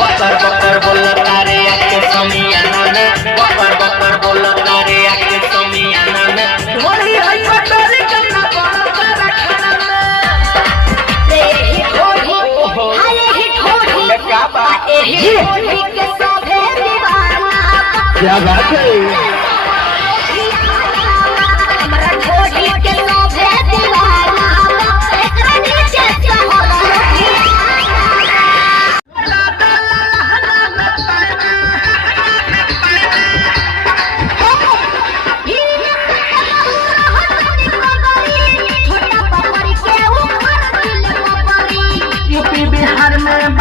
बकर बकर बोलो तारे आके समियाना में बकर बकर बोलो तारे आके समियाना में ढोली है पटोली करना बड़ा सारा खाना में एही ढोली हाय एही ढोली क्या बात एही ढोली के सभे दीवाना क्या बात है हमरा ढोली के सभे दीवाना एकरा नीचे से होला यूपी बिहार में